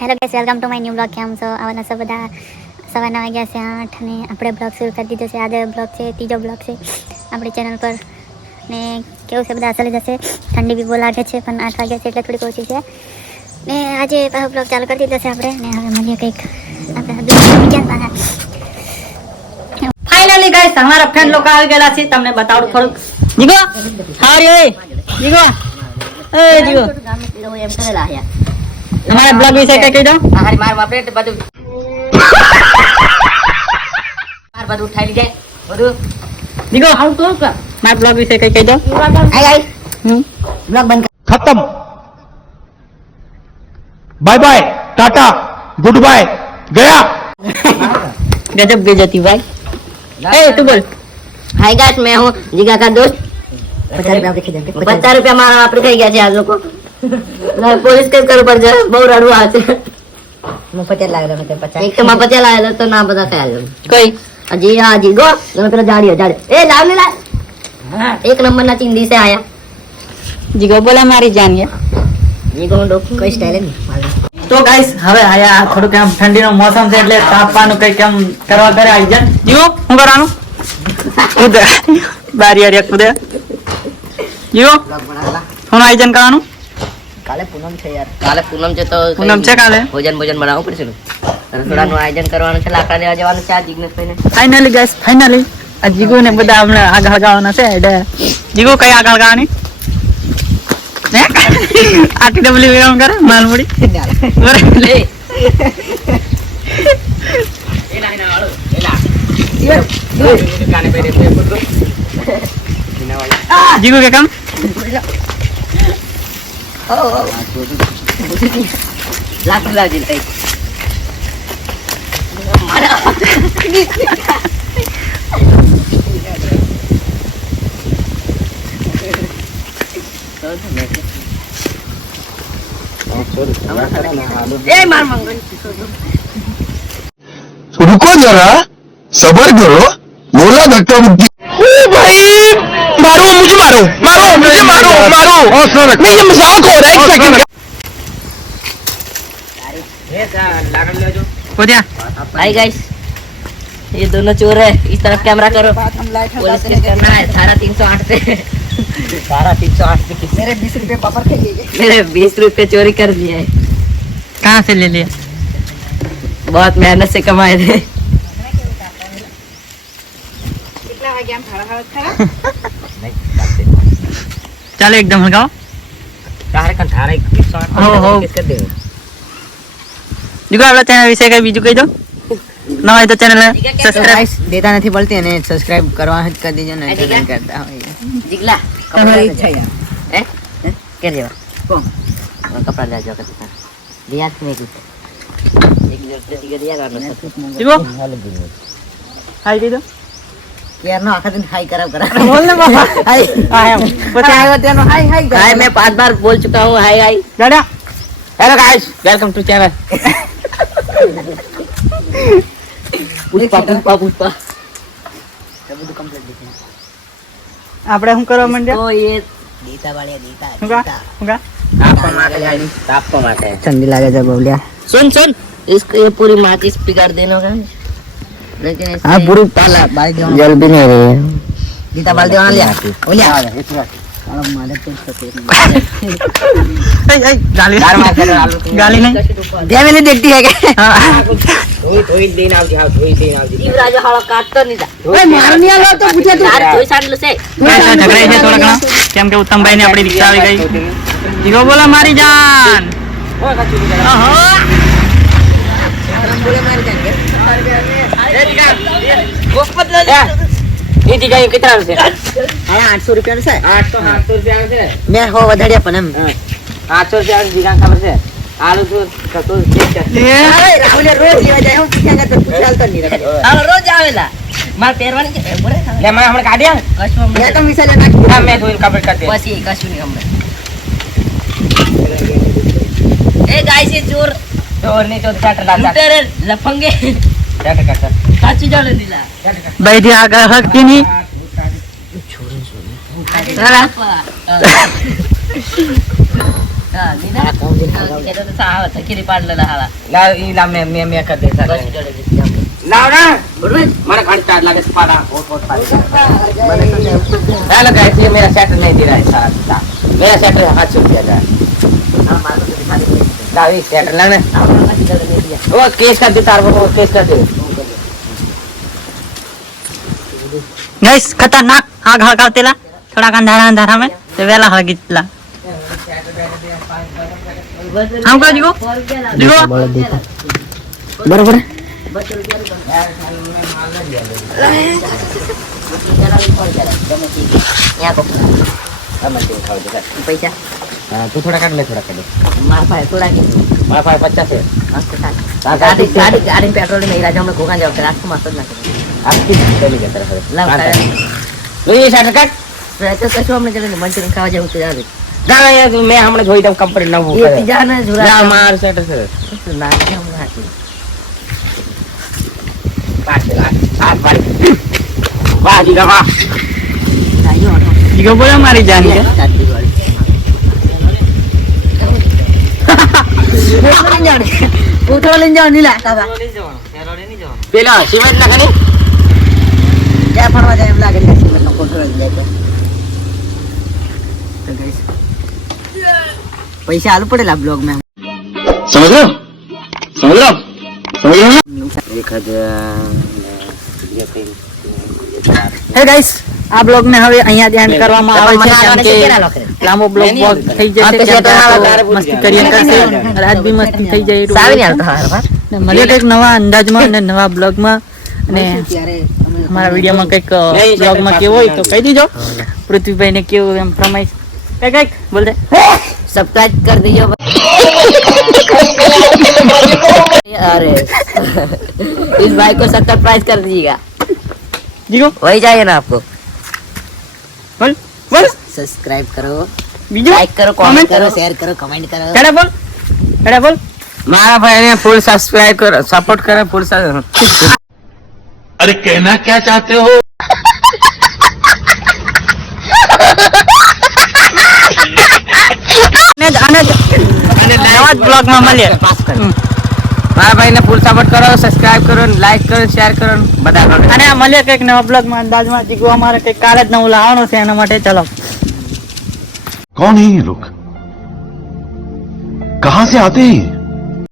Hello guys, welcome to my new blog. કેમ છો? આવવાના છો બધા? સવારના વાગ્યા છે 8 અને આપણે બ્લોગ શરૂ કરી દીધો છે. આજે બ્લોગ છે, ત્રીજો બ્લોગ છે આપણી ચેનલ પર. ને કેવું છે, બધા ચાલી જશે. ઠંડી બી બહુ લાગે છે, પણ 8 વાગ્યા છે એટલે થોડીક ઓછી છે. ને આજે પાછો બ્લોગ ચાલુ કરી દીધો છે આપણે. ને હવે મળીએ કંઈક આપણે ફાઇનલી ગાઈસ हमारा फ्रेंड लोग આવી ગયેલા છે. તમને બતાવું થોડું. જીગો હારી એ જીગો એ જીગો એમ કરેલા યાર. हमारे ब्लॉग વિશે કઈ કહી દો. હારી માર બાપરે તે બધું માર બધું ઉઠાઈ લીધે બધું. જીગો આઉટ તો કર. મારા ब्लॉग વિશે કઈ કહી દો. હાય હાય બ્લોગ બંધ खत्म bye bye tata goodbye गया गजब बेइज्जती भाई. ए तू बोल. हाय गाइस मैं हूं जिगा का दोस्त. 50 रुपया देखे देंगे. 50 रुपया मारा वापस થઈ ગયા છે આ લોકો. ના પોલીસ કેસ કરવું પડશે. બહુ રડવા છે. હું 50 લાગેલો મેં 50. એક તો માં 50 લાગેલો તો ના બધા ખાય. કઈ અજી હા જીગો તમે પેલો જાડીઓ જાડે એ લાવ ને લાવ. હા એક નંબર ના ચિંદી સે આયા. જીગો બોલા મારી જાન ये જીગો નો કોઈ સ્ટાઇલ નહીં. તો ગાઈસ હવે આયા થોડું કેમ ઠંડીનો મોસમ છે એટલે તાપવાનું કઈ કેમ કરવા કરે આવી જાય. જીવો હું કરવાનું ઉદે બારી આરી કુદે જીવો હું આયોજન કરવાનું. કાલે પૂનમ છે યાર. કાલે પૂનમ છે તો પૂનમ છે કાલે. ભોજન બનાવવું પડશે ને. રસોડાનું આયોજન કરવાનું છે. લાકડા લેવા જવાનું છે આ જિગ્નેશભાઈને. ફાઇનલી ગાઈસ ફાઇનલી આ જીગો ને બધા હમણાં આગળ ગાવાના છે એટલે જીગો કઈ આગળ ગાવાની હે આટી ડબલી વેમ કરે માલમુડી લે એના એના વાળો એના કાને પહેરે છે પુત્રો એના વાળો જીગો કે કામ લાકડું લાગી તઈ रुको जरा सबर करो बोला धक्का मुक्की भाई मारो मुझे नहीं ये मजाक हो रहा है एक सेकंड कोदिया हाय गाइस ये दोनों चोर है. इस तरफ कैमरा करो. पुलिस केस करना है. धारा 308 से. धारा 308 पे मेरे 20 रुपए पापड़ के लिए. मेरे 20 रुपए चोरी कर लिए है. कहाँ से ले लिया? बहुत मेहनत से कमाए थे. चलो एकदम लगाओ. धारा 308 कर दे. જીગો આપણા ચેનલ વિશે કઈ બીજું કહી દો. ન હોય તો ચેનલ સબસ્ક્રાઇબ देता नहीं बोलते हैं सब्सक्राइब करवा कर दीजिए ना ऐसे क्या? नहीं करता जिगला हमारी इच्छा है हैं क्या देवा कौन कपड़ा ले जाओ कपड़ा दिया तुम्हें कुछ एक जरूरत दिया करना જીગો હાઈ કહી દો. यार ना आखिर दिन हाई करा करा બોલ ને બાબા. हाई હા એમ પછી हाई होते हैं हाई हाई हाय मैं 5 बार बोल चुका हूँ हाय हाय. દાદા hello guys welcome to channel. Pushpa Pushpa Pushpa આપણે શું કરવા માંડ્યા? तो ये दीता वाले दीता શું કા શું કા आपको मारते हैं. ठंडी लगे जब बोलिया सुन सुन इसको ये पूरी माचिस पिघाड़ देना होगा लेकिन इससे हाँ पूरी पाला बाल जो जल भी नहीं रही है. दीता बाल देवाना लिया बोलिया अरे मारे तो એ એ ગાલી ગાલી નહીં दे मैंने देखती है क्या હા धोई देना आवजी हां धोई देना आवजी जीवराज हालो काटतो नहीं था. ओए मारनी आलो तो पूछे तू यार धोई सांडलो से ઝઘડાય છે થોડા ઘણા કેમ કે ઉત્તમભાઈ ને આપણી રિક્ષા આવી ગઈ. જીગો બોલા મારી જાન. ઓહો गोपत ले ये दी जाए कितना से अरे 800 रुपया से 800 रुपया से मैं हो वधाड़िया पण हम 800 रुपया जीगा खबर से आलू तो देख એ अरे राहुल रोज लेवा जाए हम पूछेंगे तो पूछाल तो नहीं रखे हां रोज आवेला मार पेरवानी के बोले ले मैं हमने काटिया कशु या तो मिसाल ना हां मैं धोइन कवर कर दे बस ये कशु नहीं हमने ए गाइस ये चोर चोर नहीं चोर काट डालता तेरे लफंगे काट काट काचू जाने दिला ભાઈ થી આગળ હકતી નહીં. હા દીના કોમ દિન કે તો સાવ તકીરી પાડ લેલા હાલા લાવ ઈ લા મેં કર દે સર લાવ ના મને घंटा चार्ज लगे पाड़ा बहुत पाड़ा लगा इसलिए मेरा सेट नहीं दे रहा है सारा मेरा सेट हाथ छूट गया था लाव ये सेट लगने वो केस कर दे तार वो केस कर दे गाइस खतरनाक आग हळकावतेला थोडा अंधारा में ते वेला हळगितला हम का जीगो बरोबर यहाँ को पैसा तू थोड़ा काट ले थोड़ा काट ले मार पाए थोड़ा के मारा पाए 50 है गाड़ी गाड़ी गाड़ी पेट्रोल में इलाज हम घोगा जाओ रात को मस्त ना आपकी चली जाता है लाव तो ये शर्ट काट तो कशो हमने चले मंचूरियन खावा जाऊ तो जावे जाना यार मैं हमने જોઈ દઉં કંપની ના ये पिज्जा ना झुरा ના માર સેટ છે ना हम हाथी हाथ मार वाह जी वाह आयो जीगो बोला मारी जान के उठो ले जाओ नीला काबा પેલા સિમેન્ટ ના ખની क्या फड़वा जाए हम लागे नहीं मतलब कंट्रोल जाए तो गाइस पैसा आलू पड़ेला ब्लॉग में समझ लो समझ लो समझ लो 1000 હે ગાઈસ આ બ્લોગ ને હવે અહીંયા જ એન્ડ કરવામાં આવે છે કેમ કે લાંબો બ્લોગ થઈ જશે કેમ કે આ તો મસ્તી કરીએ કરશે રાત બી મસ્તી થઈ જાય सावी नहीं आता हमारे पास ને મળીએ કંઈક નવા અંદાજમાં અને નવા બ્લોગમાં અને અમારા વિડીયોમાં કંઈક બ્લોગમાં કેવું હોય તો કહી દીજો પૃથ્વીભાઈને કેવું એમ ફરમાઈશ કંઈક બોલ દે सब्सक्राइब कर दीजिए अरे इस भाई को सब्सक्राइब कर दीजिएगा જીગો वही चाहिए ना आपको બોલ બોલ सब्सक्राइब करो બીજું लाइक करो कमेंट करो शेयर करो कमेंट करो કેડા બોલ मारा भाई ने फुल सब्सक्राइब करो सपोर्ट करे फुल अरे कहना क्या चाहते हो અને નવા બ્લોગમાં મળીએ मारा भाई ने फुल सपोर्ट करो सब्सक्राइब करो लाइक करो शेयर करो बता करो અને મળીએ કંઈક નવા બ્લોગમાં અંદાજમાં જીગો અમારે કંઈક કાલે જ નવું લાવવાનું છે એના માટે ચલો कौन है ये लोग कहां से आते हैं